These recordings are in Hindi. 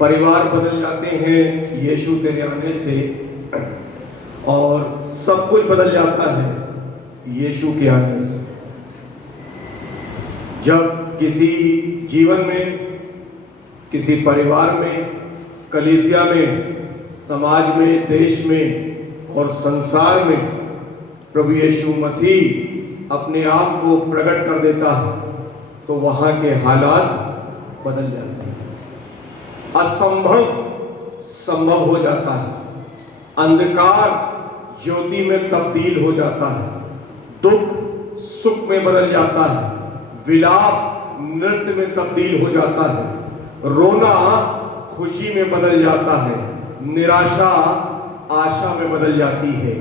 परिवार बदल जाते हैं यीशु तेरे आने से, और सब कुछ बदल जाता है यीशु के आने से। जब किसी जीवन में, किसी परिवार में, कलीसिया में, समाज में, देश में और संसार में प्रभु यीशु मसीह अपने आप को प्रकट कर देता है, तो वहां के हालात बदल जाते हैं। असंभव संभव हो जाता है, अंधकार ज्योति में तब्दील हो जाता है, दुख सुख में बदल जाता है, विलाप नृत्य में तब्दील हो जाता है, रोना खुशी में बदल जाता है, निराशा आशा में बदल जाती है।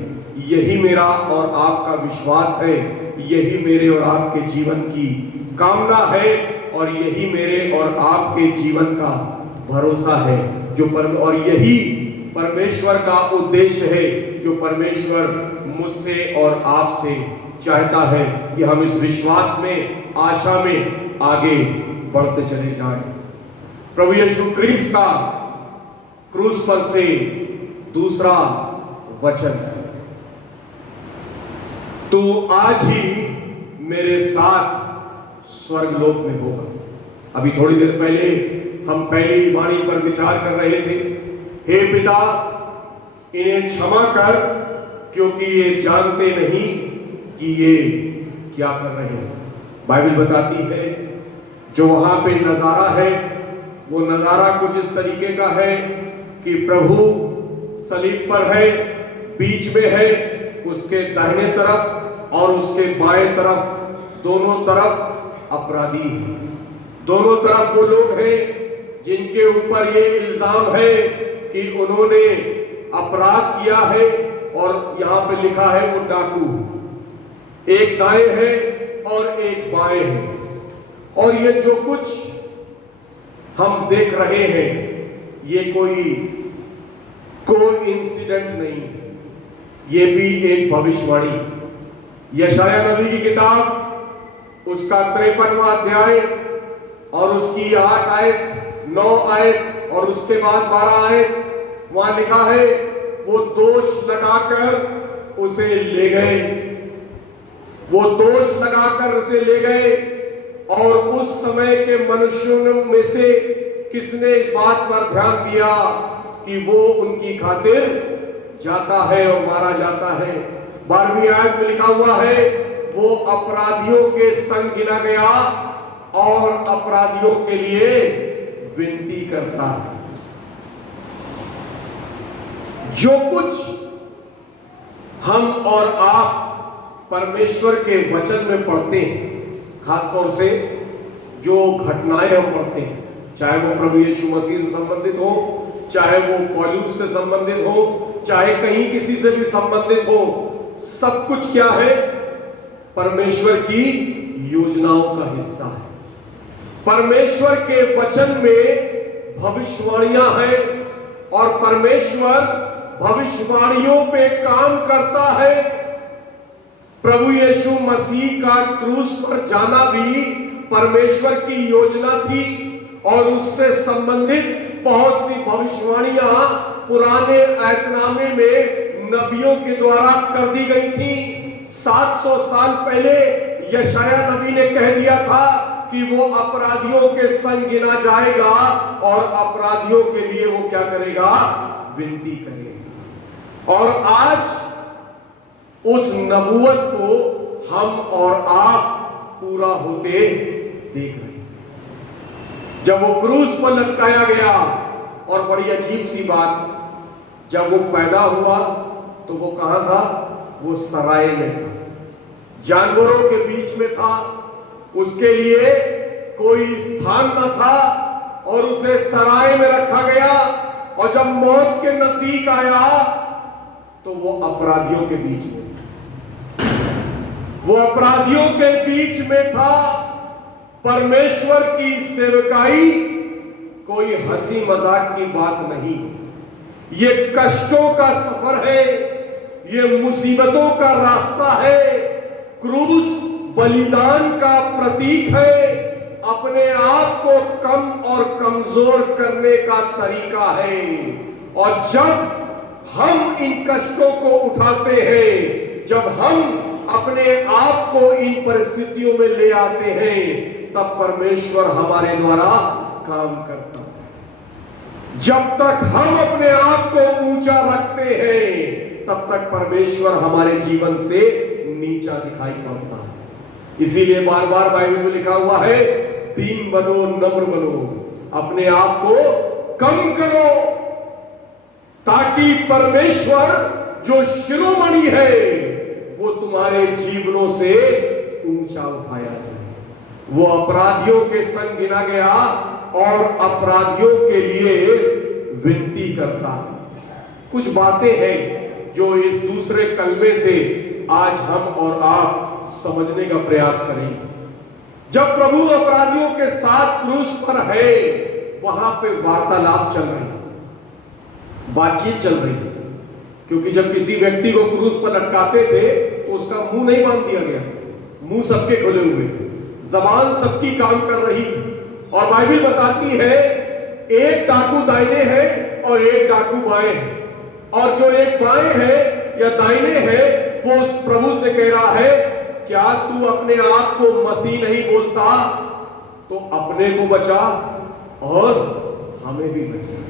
यही मेरा और आपका विश्वास है, यही मेरे और आपके जीवन की कामना है, और यही मेरे और आपके जीवन का भरोसा है, और यही परमेश्वर का उद्देश्य है, जो परमेश्वर मुझसे और आपसे चाहता है कि हम इस विश्वास में, आशा में आगे बढ़ते चले जाएं। प्रभु यीशु क्रिस्त का क्रूस पर से दूसरा वचन है, तो आज ही मेरे साथ स्वर्गलोक में होगा। अभी थोड़ी देर पहले हम पहली वाणी पर विचार कर रहे थे, हे पिता इन्हें क्षमा कर, क्योंकि ये जानते नहीं कि ये क्या कर रहे हैं। बाइबल बताती है जो वहां पे नजारा है, वो नजारा कुछ इस तरीके का है कि प्रभु सलीब पर है, बीच में है, उसके दाहिने तरफ और उसके बाएं तरफ, दोनों तरफ अपराधी हैं। दोनों तरफ वो लोग हैं जिनके ऊपर ये इल्जाम है कि उन्होंने अपराध किया है, और यहां पे लिखा है वो डाकू, एक दाएं है और एक बाएं है। और ये जो कुछ हम देख रहे हैं, ये कोई इंसिडेंट नहीं, ये भी एक भविष्यवाणी। यशाया नबी की किताब, उसका 53वां अध्याय और उसकी 8 आयत, 9 आयत और उसके बाद 12 आयत, वहां लिखा है वो दोष लगाकर उसे ले गए, वो दोष लगाकर उसे ले गए। और उस समय के मनुष्यों में से किसने इस बात पर ध्यान दिया कि वो उनकी खातिर जाता है और मारा जाता है। 12वीं आयत में लिखा हुआ है वो अपराधियों के संग गिना गया और अपराधियों के लिए विनती करता है। जो कुछ हम और आप परमेश्वर के वचन में पढ़ते हैं, खासतौर से जो घटनाएं हम पढ़ते हैं, चाहे वो प्रभु यीशु मसीह से संबंधित हो, चाहे वो पौलुस से संबंधित हो, चाहे कहीं किसी से भी संबंधित हो, सब कुछ क्या है? परमेश्वर की योजनाओं का हिस्सा है। परमेश्वर के वचन में भविष्यवाणियां हैं और परमेश्वर भविष्यवाणियों पे काम करता है। प्रभु यीशु मसीह का क्रूस पर जाना भी परमेश्वर की योजना थी, और उससे संबंधित बहुत सी भविष्यवाणियां पुराने ऐतनामे में नबियों के द्वारा कर दी गई थी। 700 साल पहले यशाया नबी ने कह दिया था कि वो अपराधियों के संग गिना जाएगा और अपराधियों के लिए वो क्या करेगा? विनती करेगा। और आज उस नबूवत को हम और आप पूरा होते देख रहे हैं। जब वो क्रूस पर लटकाया गया, और बड़ी अजीब सी बात, जब वो पैदा हुआ तो वो कहां था? वो सराय में था, जानवरों के बीच में था, उसके लिए कोई स्थान न था और उसे सराय में रखा गया। और जब मौत के नजदीक आया तो वो अपराधियों के बीच में, वो अपराधियों के बीच में था। परमेश्वर की सेवकाई कोई हंसी मजाक की बात नहीं, ये कष्टों का सफर है, ये मुसीबतों का रास्ता है। क्रूस बलिदान का प्रतीक है, अपने आप को कम और कमजोर करने का तरीका है। और जब हम इन कष्टों को उठाते हैं, जब हम अपने आप को इन परिस्थितियों में ले आते हैं, तब परमेश्वर हमारे द्वारा काम करता है। जब तक हम अपने आप को ऊंचा रखते हैं, तब तक परमेश्वर हमारे जीवन से नीचा दिखाई पड़ता है। इसीलिए बार बार बाइबल में लिखा हुआ है, दीन बनो, नम्र बनो, अपने आप को कम करो, ताकि परमेश्वर जो शिरोमणि है वो तुम्हारे जीवनों से ऊंचा उठाया जाए। वो अपराधियों के संग गिना गया और अपराधियों के लिए विनती करता है। कुछ बातें हैं जो इस दूसरे कलमे से आज हम और आप समझने का प्रयास करेंगे। जब प्रभु अपराधियों के साथ क्रूस पर है, वहां पे वार्तालाप चल रही, बातचीत चल रही, क्योंकि जब किसी व्यक्ति को क्रूस पर लटकाते थे तो उसका मुंह नहीं बांध दिया गया, मुंह सबके खुले हुए, जबान सबकी काम कर रही थी। और बाइबल बताती है एक डाकू दाहिने है और एक डाकू बाएं है, और जो एक बाएं है या दाहिने है वो उस प्रभु से कह रहा है, क्या तू अपने आप को मसीह नहीं बोलता तो अपने को बचा और हमें भी बचा।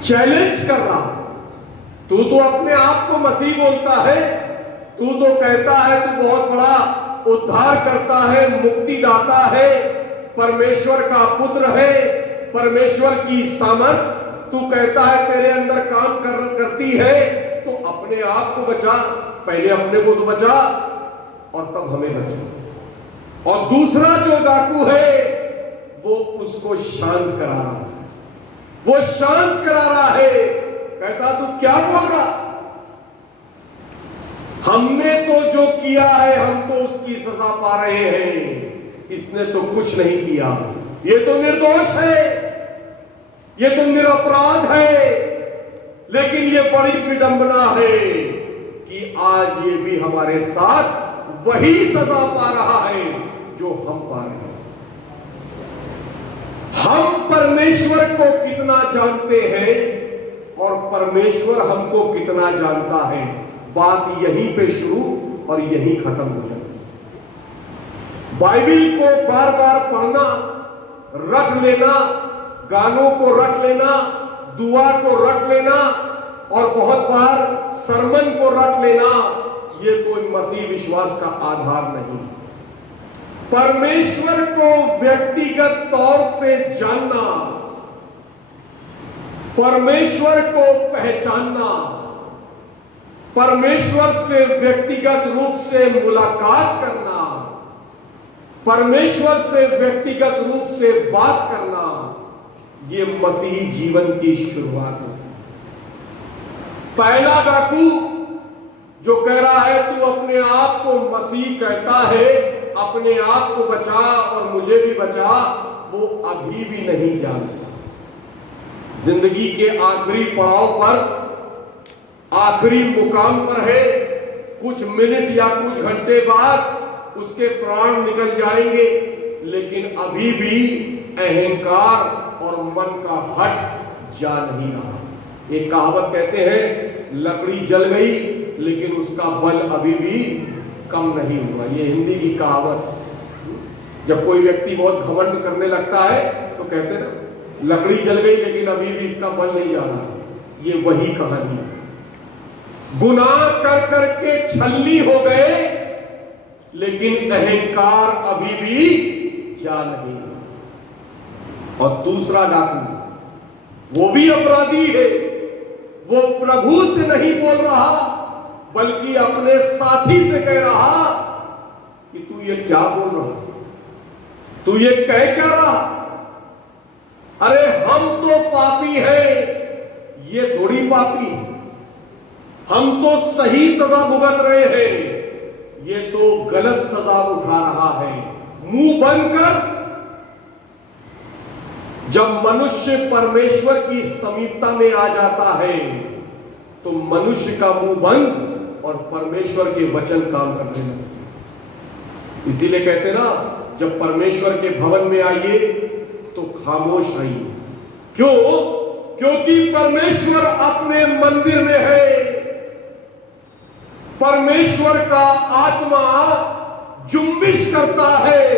चैलेंज कर रहा, तू तो अपने आप को मसीह बोलता है, तू तो कहता है तू बहुत बड़ा उद्धार करता है, मुक्तिदाता है, परमेश्वर का पुत्र है, परमेश्वर की सामर्थ तू कहता है तेरे अंदर काम करती है, तो अपने आप को बचा, पहले अपने को तो बचा और तब हमें बचा। और दूसरा जो डाकू है वो उसको शांत करा रहा है, वो शांत करा रहा है, कहता तू क्या बोल रहा, हमने तो जो किया है हम तो उसकी सजा पा रहे हैं, इसने तो कुछ नहीं किया, ये तो निर्दोष है, ये तो निरपराध है। लेकिन ये बड़ी विडंबना है कि आज ये भी हमारे साथ वही सजा पा रहा है जो हम पा रहे हैं। हम परमेश्वर को कितना जानते हैं और परमेश्वर हमको कितना जानता है, बात यहीं पे शुरू और यहीं खत्म हो जाती है। बाइबल को बार बार पढ़ना, रख लेना, गानों को रख लेना, दुआ को रख लेना और बहुत बार सरमन को रख लेना, ये कोई मसीह विश्वास का आधार नहीं। परमेश्वर को व्यक्तिगत तौर से जानना, परमेश्वर को पहचानना, परमेश्वर से व्यक्तिगत रूप से मुलाकात करना, परमेश्वर से व्यक्तिगत रूप से बात करना, ये मसीही जीवन की शुरुआत होती है। पहला डाकू जो कह रहा है तू अपने आप को मसीह कहता है, अपने आप को बचा और मुझे भी बचा, वो अभी भी नहीं जानता। जिंदगी के आखिरी पड़ाव पर, आखिरी मुकाम पर है, कुछ मिनट या कुछ घंटे बाद उसके प्राण निकल जाएंगे, लेकिन अभी भी अहंकार और मन का हट जा नहीं रहा। एक कहावत कहते हैं, लकड़ी जल गई लेकिन उसका बल अभी भी कम नहीं हुआ। ये हिंदी की कहावत। जब कोई व्यक्ति बहुत घमंड करने लगता है तो कहते हैं ना, लकड़ी जल गई लेकिन अभी भी इसका बल नहीं जा रहा। ये वही कहानी है। गुनाह कर करके छलनी हो गए लेकिन अहंकार अभी भी जा नहीं। और दूसरा डाकू, वो भी अपराधी है, वो प्रभु से नहीं बोल रहा बल्कि अपने साथी से कह रहा कि तू ये क्या बोल रहा, तू ये कह क्या रहा, अरे हम तो पापी हैं, ये थोड़ी पापी, हम तो सही सजा भुगत रहे हैं, ये तो गलत सजा उठा रहा है। मुंह बंद कर। जब मनुष्य परमेश्वर की समीपता में आ जाता है तो मनुष्य का मुंह बंद और परमेश्वर के वचन काम करने लगते हैं। इसीलिए कहते ना, जब परमेश्वर के भवन में आइए तो खामोश रहिए। क्यों? क्योंकि परमेश्वर अपने मंदिर में है। परमेश्वर का आत्मा जुम्बिश करता है।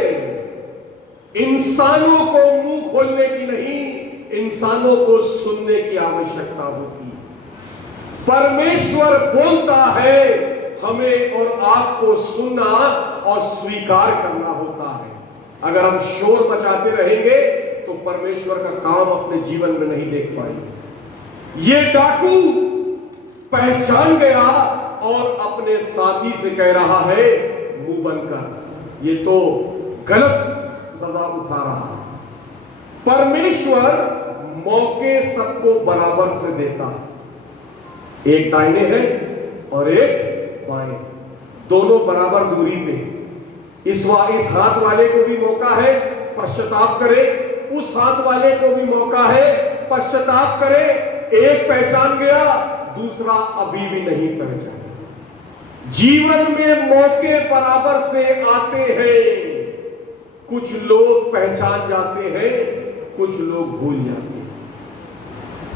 इंसानों को मुंह खोलने की नहीं, इंसानों को सुनने की आवश्यकता होती है। परमेश्वर बोलता है, हमें और आपको सुनना और स्वीकार करना होता है। अगर हम शोर मचाते रहेंगे तो परमेश्वर का काम अपने जीवन में नहीं देख पाएंगे। ये डाकू पहचान गया और अपने साथी से कह रहा है, मुंह बंद कर, ये तो गलत सजा उठा रहा है। परमेश्वर मौके सबको बराबर से देता है। एक दाहिने है और एक बाएं, दोनों बराबर दूरी पे। इस हाथ वाले को भी मौका है पश्चाताप करे, उस हाथ वाले को भी मौका है पश्चाताप करे। एक पहचान गया, दूसरा अभी भी नहीं पहचाना। जीवन में मौके बराबर से आते हैं। कुछ लोग पहचान जाते हैं, कुछ लोग भूल जाते हैं।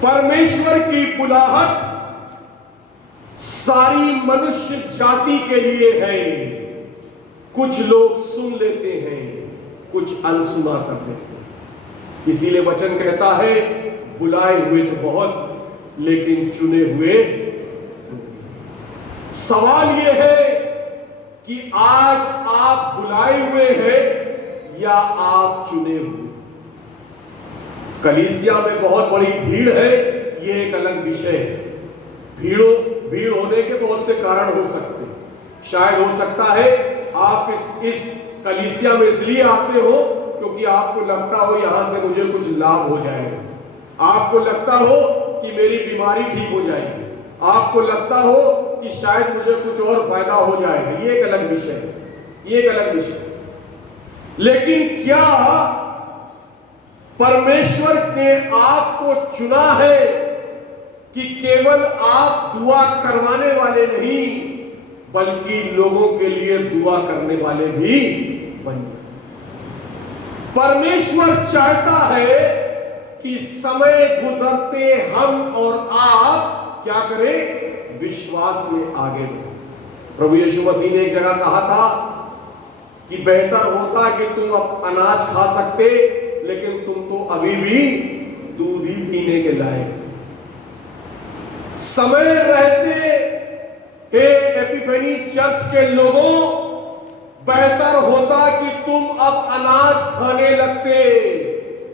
परमेश्वर की बुलाहट सारी मनुष्य जाति के लिए है। कुछ लोग सुन लेते हैं, कुछ अनसुना कर देते हैं। इसीलिए वचन कहता है, बुलाए हुए तो बहुत, लेकिन चुने हुए। सवाल यह है कि आज आप बुलाए हुए हैं या आप चुने हुए। कलीसिया में बहुत बड़ी भीड़ है, यह एक अलग विषय है। भीड़ होने के बहुत से कारण हो सकते हैं। शायद हो सकता है आप इस कलीसिया में इसलिए आते हो क्योंकि आपको लगता हो यहां से मुझे कुछ लाभ हो जाएगा। आपको लगता हो कि मेरी बीमारी ठीक हो जाएगी। आपको लगता हो कि शायद मुझे कुछ और फायदा हो जाएगा। ये एक अलग विषय है, ये एक अलग विषय है। लेकिन क्या परमेश्वर ने आपको चुना है कि केवल आप दुआ करवाने वाले नहीं, बल्कि लोगों के लिए दुआ करने वाले भी बन जाए। परमेश्वर चाहता है कि समय गुजरते हम और आप क्या करें? विश्वास में आगे बढ़े। प्रभु यीशु मसीह ने एक जगह कहा था कि बेहतर होता कि तुम अब अनाज खा सकते, लेकिन तुम तो अभी भी दूध ही पीने के लायक। समय रहते हे एपिफेनी चर्च के लोगों, बेहतर होता कि तुम अब अनाज खाने लगते,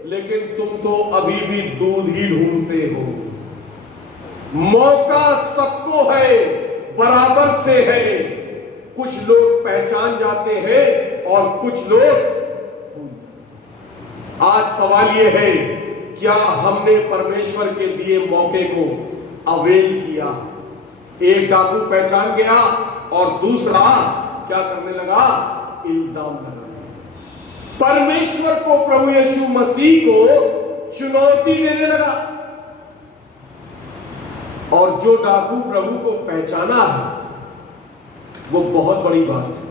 लेकिन तुम तो अभी भी दूध ही ढूंढते हो। मौका सबको है, बराबर से है। कुछ लोग पहचान जाते हैं और कुछ लोग। आज सवाल यह है, क्या हमने परमेश्वर के दिए मौके को अवेल किया? एक डाकू पहचान गया और दूसरा क्या करने लगा? इल्जाम लगा। परमेश्वर को, प्रभु यीशु मसीह को चुनौती देने लगा। और जो डाकू प्रभु को पहचाना है, वो बहुत बड़ी बात है।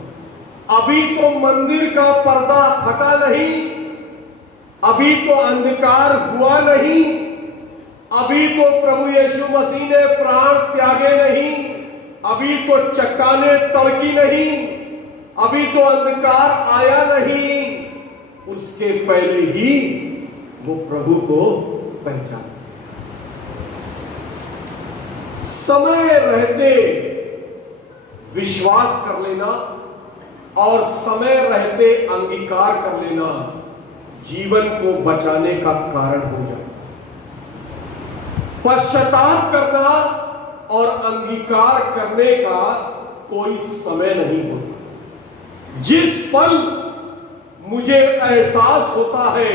अभी तो मंदिर का पर्दा फटा नहीं, अभी तो अंधकार हुआ नहीं, अभी तो प्रभु यीशु मसीह ने प्राण त्यागे नहीं, अभी तो चट्टानें तड़की नहीं, अभी तो अंधकार आया नहीं। उसके पहले ही वो प्रभु को पहचाना। समय रहते विश्वास कर लेना और समय रहते अंगीकार कर लेना जीवन को बचाने का कारण हो जाता है। पश्चाताप करना और अंगीकार करने का कोई समय नहीं होता। जिस पल मुझे एहसास होता है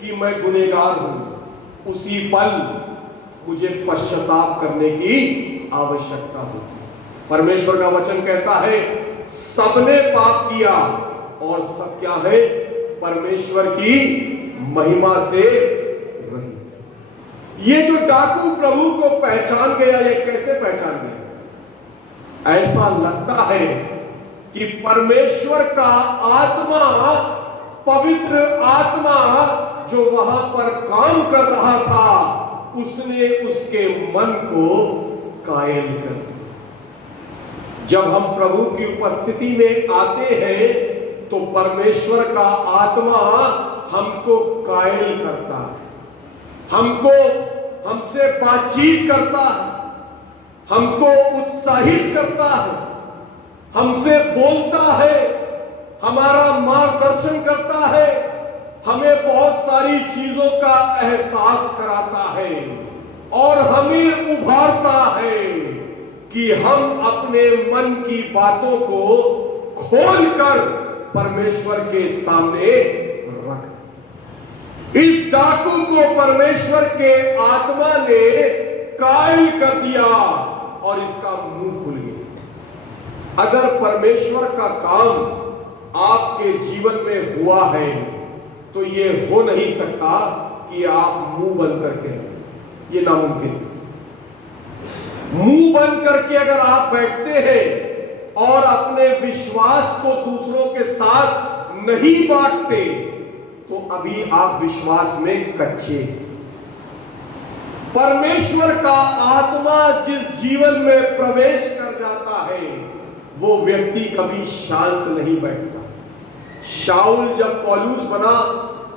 कि मैं गुनहगार हूं, उसी पल मुझे पश्चाताप करने की आवश्यकता होती है। परमेश्वर का वचन कहता है, सबने पाप किया और सब क्या है? परमेश्वर की महिमा से रहित। ये जो डाकू प्रभु को पहचान गया, ये कैसे पहचान गया? ऐसा लगता है कि परमेश्वर का आत्मा पवित्र आत्मा जो वहां पर काम कर रहा था, उसने उसके मन को कायल कर दिया। जब हम प्रभु की उपस्थिति में आते हैं तो परमेश्वर का आत्मा हमको कायल करता है, हमसे बातचीत करता है, हमको उत्साहित करता है, हमसे बोलता है, हमारा मार्गदर्शन करता है, हमें बहुत सारी चीजों का एहसास कराता है और हमें उभारता है कि हम अपने मन की बातों को खोलकर परमेश्वर के सामने रख। इस डाकू को परमेश्वर के आत्मा ने कायल कर दिया और इसका मुंह खुल गया। अगर परमेश्वर का काम आपके जीवन में हुआ है तो यह हो नहीं सकता कि आप मुंह बंद करके रहें, यह नामुमकिन। मुंह बंद करके अगर आप बैठते हैं और अपने विश्वास को दूसरों के साथ नहीं बांटते तो अभी आप विश्वास में कच्चे। परमेश्वर का आत्मा जिस जीवन में प्रवेश कर जाता है वो व्यक्ति कभी शांत नहीं बैठता। शाऊल जब पौलुस बना,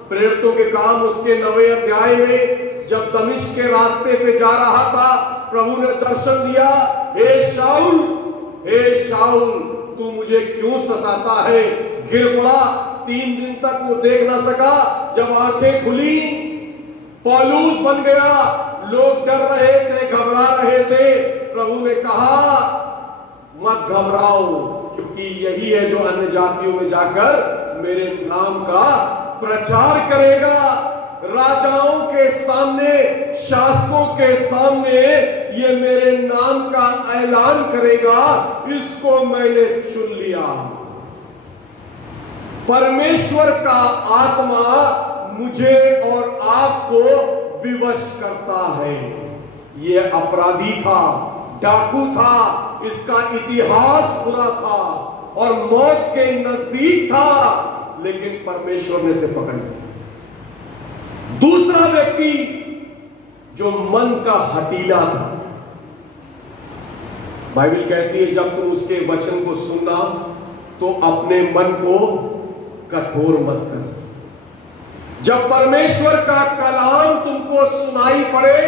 प्रेरितों के काम उसके 9वें अध्याय में जब दमिश्क के रास्ते पे जा रहा था, प्रभु ने दर्शन दिया, हे शाऊल तू मुझे क्यों सताता है। गिर पड़ा, 3 दिन तक वो देख ना सका। जब आंखें खुली पौलुस बन गया। लोग डर रहे थे, घबरा रहे थे। प्रभु ने कहा मत घबराओ, क्योंकि यही है जो अन्य जातियों में जाकर मेरे नाम का प्रचार करेगा, राजाओं के सामने, शासकों के सामने ये मेरे नाम का ऐलान करेगा, इसको मैंने चुन लिया। परमेश्वर का आत्मा मुझे और आपको विवश करता है। ये अपराधी था, डाकू था, इसका इतिहास बुरा था और मौत के नजदीक था, लेकिन परमेश्वर ने इसे पकड़ लिया। दूसरा व्यक्ति जो मन का हठीला था, बाइबल कहती है जब तुम उसके वचन को सुनना तो अपने मन को कठोर मत कर। जब परमेश्वर का कलाम तुमको सुनाई पड़े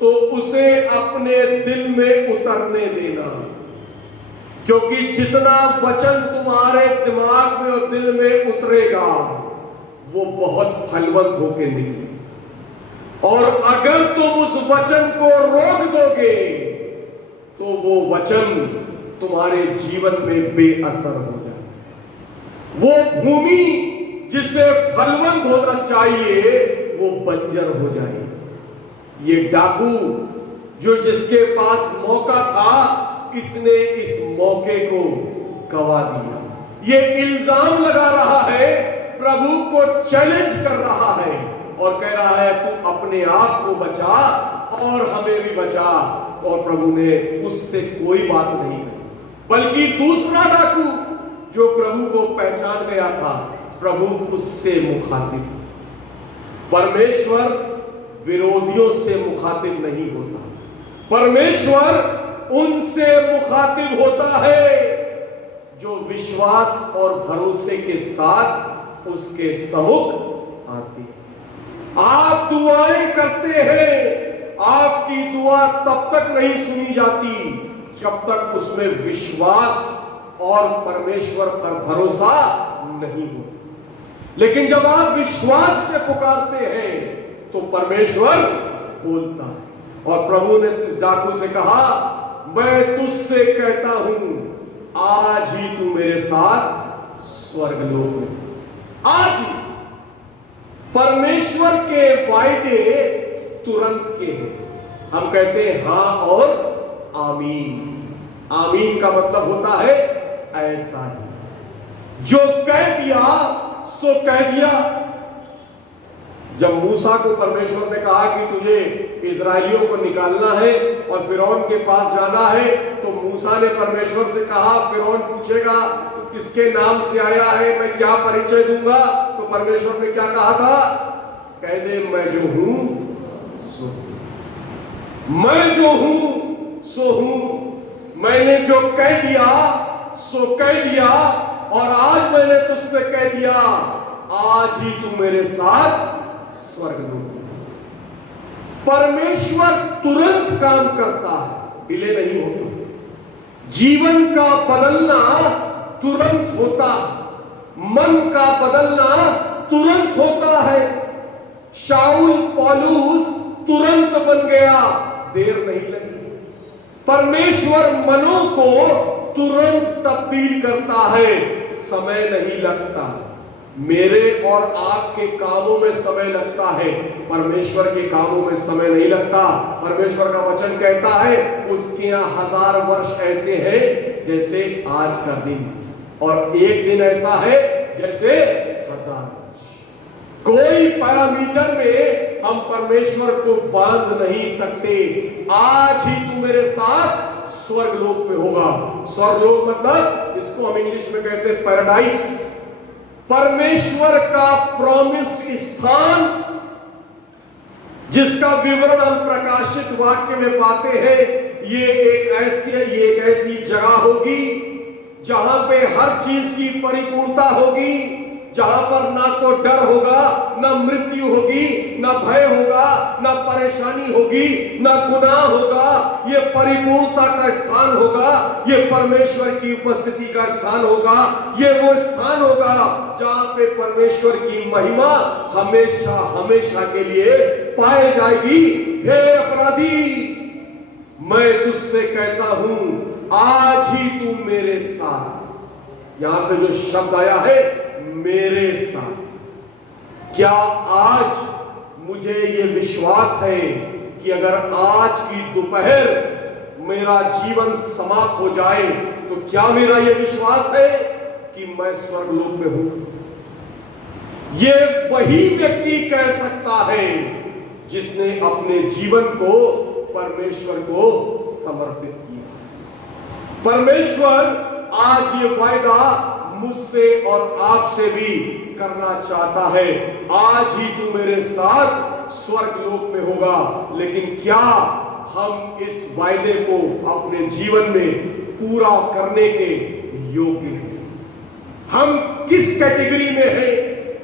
तो उसे अपने दिल में उतरने देना, क्योंकि जितना वचन तुम्हारे दिमाग में और दिल में उतरेगा वो बहुत फलवंत होकर निकले। और अगर तुम उस वचन को रोक दोगे तो वो वचन तुम्हारे जीवन में बेअसर हो जाए। वो भूमि जिसे फलवंत होना चाहिए वो बंजर हो जाए। ये डाकू जो जिसके पास मौका था, इसने इस मौके को गवा दिया। ये इल्जाम लगा रहा है, प्रभु को चैलेंज कर रहा है और कह रहा है तू अपने आप को बचा और हमें भी बचा। और प्रभु ने उससे कोई बात नहीं की, बल्कि दूसरा डाकू जो प्रभु को पहचान गया था, प्रभु उससे मुखातिब। परमेश्वर विरोधियों से मुखातिब नहीं होता, परमेश्वर उनसे मुखातिब होता है जो विश्वास और भरोसे के साथ उसके सम्मुख आते हैं। आप दुआएं करते हैं, आपकी दुआ तब तक नहीं सुनी जाती जब तक उसमें विश्वास और परमेश्वर पर भरोसा नहीं होता। लेकिन जब आप विश्वास से पुकारते हैं तो परमेश्वर बोलता है। और प्रभु ने इस डाकू से कहा, मैं तुझसे कहता हूं आज ही तू मेरे साथ स्वर्गलोक में। आज ही। परमेश्वर के वायदे तुरंत के हैं। हम कहते हैं हां और आमीन। आमीन का मतलब होता है ऐसा ही, जो कह दिया सो कह दिया। जब मूसा को परमेश्वर ने कहा कि तुझे इजराइलियों को निकालना है और फिरौन के पास जाना है, तो मूसा ने परमेश्वर से कहा, फिरौन पूछेगा किसके नाम से आया है, मैं क्या परिचय दूंगा। परमेश्वर ने क्या कहा था? कह दे मैं जो हूं सो हूं, मैं जो हूं सो हूं, मैंने जो कह दिया सो कह दिया, और आज मैंने तुझसे कह दिया, आज ही तू मेरे साथ स्वर्ग में। परमेश्वर तुरंत काम करता है, डिले नहीं होता। जीवन का बदलना तुरंत होता है, मन का बदलना तुरंत होता है। शाऊल पौलुस तुरंत बन गया, देर नहीं लगी। परमेश्वर मनों को तुरंत तब्दील करता है, समय नहीं लगता। मेरे और आपके कामों में समय लगता है, परमेश्वर के कामों में समय नहीं लगता। परमेश्वर का वचन कहता है उसके यहाँ 1000 वर्ष ऐसे हैं जैसे आज का दिन, और एक दिन ऐसा है जैसे 1000 वर्ष। कोई पैरामीटर में हम परमेश्वर को बांध नहीं सकते। आज ही तू मेरे साथ स्वर्गलोक में होगा। स्वर्गलोक मतलब इसको हम इंग्लिश में कहते हैं पैराडाइस, परमेश्वर का प्रॉमिस्ड स्थान, जिसका विवरण हम प्रकाशित वाक्य में पाते हैं। ये एक ऐसी जगह होगी जहां पे हर चीज की परिपूर्णता होगी, जहां पर ना तो डर होगा, ना मृत्यु होगी, ना भय होगा, ना परेशानी होगी, ना गुनाह होगा। ये परिपूर्णता का स्थान होगा, ये परमेश्वर की उपस्थिति का स्थान होगा। ये वो स्थान होगा जहां पे परमेश्वर की महिमा हमेशा हमेशा के लिए पाई जाएगी। हे अपराधी, मैं तुझसे कहता हूं, आज ही तू मेरे साथ। यहां पे जो शब्द आया है मेरे साथ, क्या आज मुझे ये विश्वास है कि अगर आज की दोपहर मेरा जीवन समाप्त हो जाए तो क्या मेरा ये विश्वास है कि मैं स्वर्गलोक में हूं? ये वही व्यक्ति कह सकता है जिसने अपने जीवन को परमेश्वर को समर्पित किया। परमेश्वर आज ये वायदा मुझसे और आपसे भी करना चाहता है, आज ही तू मेरे साथ स्वर्गलोक में होगा। लेकिन क्या हम इस वायदे को अपने जीवन में पूरा करने के योग्य हैं? हम किस कैटेगरी में हैं?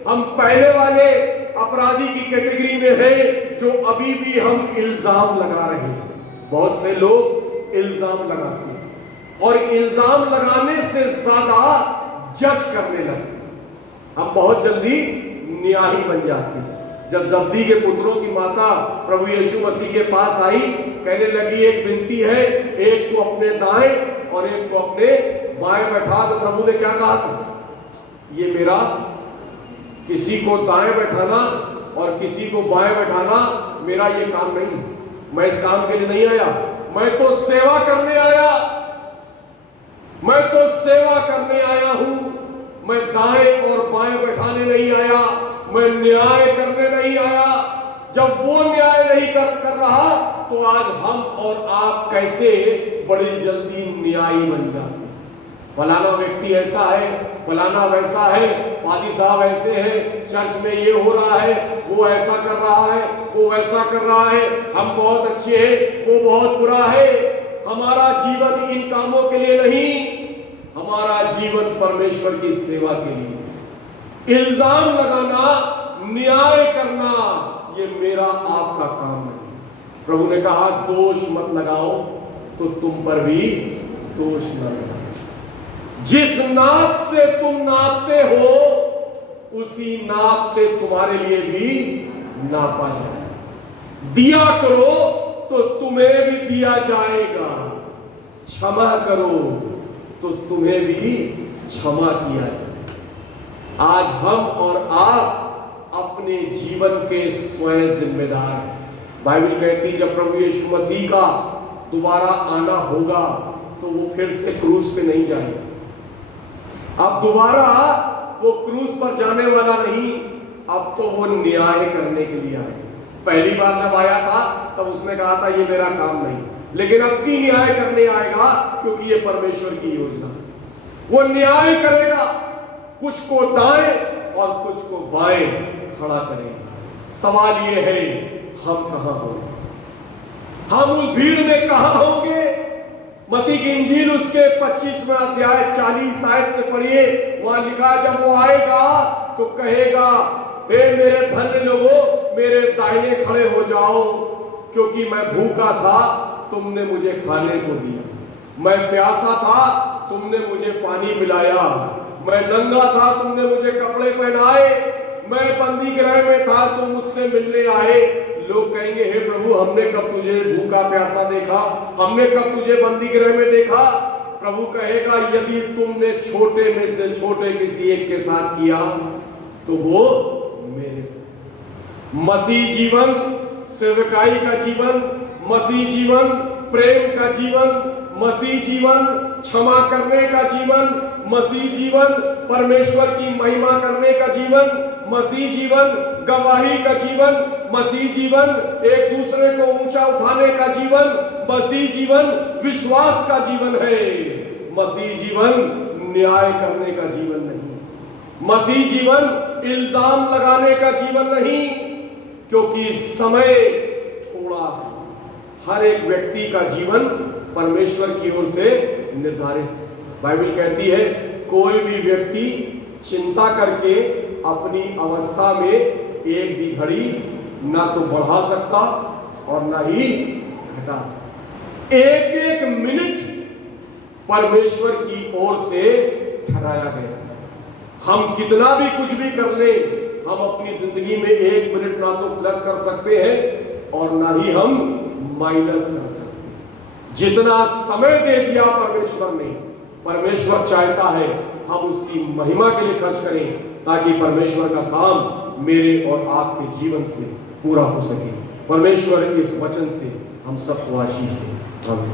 हम पहले वाले अपराधी की कैटेगरी में हैं जो अभी भी हम इल्जाम लगा रहे हैं। बहुत से लोग इल्जाम लगाते हैं और इल्जाम लगाने से ज्यादा जज करने लगते हैं। हम बहुत जल्दी न्यायी बन जाते हैं। जब जब्दी के पुत्रों की माता प्रभु यीशु मसीह के पास आई, कहने लगी एक विनती है, एक को अपने दाएं और एक को अपने बाएं बैठा। तो प्रभु ने क्या कहा था? ये मेरा किसी को दाएं बैठाना और किसी को बाएं बैठाना मेरा ये काम नहीं। मैं इस काम के लिए नहीं आया, मैं तो सेवा करने आया। मैं तो सेवा करने आया हूं। मैं दाएं और बाएं बैठाने नहीं आया, मैं न्याय करने नहीं आया। जब वो न्याय नहीं कर रहा तो आज हम और आप कैसे बड़ी जल्दी न्यायी बन जाते हैं। फलाना व्यक्ति ऐसा है, फलाना वैसा है, वाली साहब ऐसे हैं, चर्च में ये हो रहा है, वो ऐसा कर रहा है, वो वैसा कर रहा है, हम बहुत अच्छे हैं, वो बहुत बुरा है। हमारा जीवन इन कामों के लिए नहीं, हमारा जीवन परमेश्वर की सेवा के लिए। इल्जाम लगाना, न्याय करना, ये मेरा आपका काम नहीं। प्रभु ने कहा दोष मत लगाओ तो तुम पर भी दोष न लगाओ। जिस नाप से तुम नापते हो उसी नाप से तुम्हारे लिए भी नापा जाए। दिया करो तो तुम्हें भी दिया जाएगा, क्षमा करो तो तुम्हें भी क्षमा किया जाए। आज हम और आप अपने जीवन के स्वयं जिम्मेदार हैं। बाइबल कहती है जब प्रभु यीशु मसीह का दोबारा आना होगा तो वो फिर से क्रूस पे नहीं जाएगा। अब दोबारा वो क्रूस पर जाने वाला नहीं, अब तो वो न्याय करने के लिए आएगा। पहली बार जब आया था तब उसने कहा था ये मेरा काम नहीं, लेकिन अब की न्याय करने आएगा क्योंकि ये परमेश्वर की योजना है। वो न्याय करेगा, कुछ को दाएं और कुछ को बाएं खड़ा करेगा। सवाल ये है, हम कहां होंगे? हम उस भीड़ में कहां होंगे? मत्ती की इंजील उसके 25वें अध्याय 40 आयत से पढ़िए। वहां लिखा, जब वो आएगा तो कहेगा, हे मेरे धन्य लोगों, मेरे दाहिने खड़े हो जाओ, क्योंकि मैं भूखा था, तुमने मुझे खाने को दिया, मैं प्यासा था, तुमने मुझे पानी पिलाया, मैं नंगा था, तुमने मुझे कपड़े पहनाए, मैं बंदी गृह में था, तुम मुझसे मिलने आए। लोग कहेंगे, हे प्रभु, हमने कब तुझे भूखा प्यासा देखा, हमने कब तुझे बंदी गृह में देखा? प्रभु कहेगा, यदि तुमने छोटे में से छोटे किसी एक के साथ किया तो वो मेरे साथ। मसीह जीवन सेवकाई का जीवन, मसीह जीवन प्रेम का जीवन, मसीह जीवन क्षमा करने का जीवन, मसीह जीवन परमेश्वर की महिमा करने का जीवन, मसीह जीवन गवाही का जीवन, मसीह जीवन एक दूसरे को ऊंचा उठाने का जीवन, मसीह जीवन विश्वास का जीवन है। मसीह जीवन न्याय करने का जीवन नहीं, मसीह जीवन इल्जाम लगाने का जीवन नहीं, क्योंकि समय थोड़ा है। हर एक व्यक्ति का जीवन परमेश्वर की ओर से निर्धारित है। बाइबल कहती है, कोई भी व्यक्ति चिंता करके अपनी अवस्था में एक भी घड़ी ना तो बढ़ा सकता और ना ही घटा सकता। एक एक मिनट परमेश्वर की ओर से ठहराया गया है। हम कितना भी कुछ भी कर ले, हम अपनी जिंदगी में एक मिनट ना तो प्लस कर सकते हैं और ना ही हम माइनस कर सकते हैं। जितना समय दे दिया परमेश्वर ने, परमेश्वर चाहता है हम उसकी महिमा के लिए खर्च करें, ताकि परमेश्वर का काम मेरे और आपके जीवन से पूरा हो सके। परमेश्वर इस वचन से हम सबको आशीष दे। आमीन।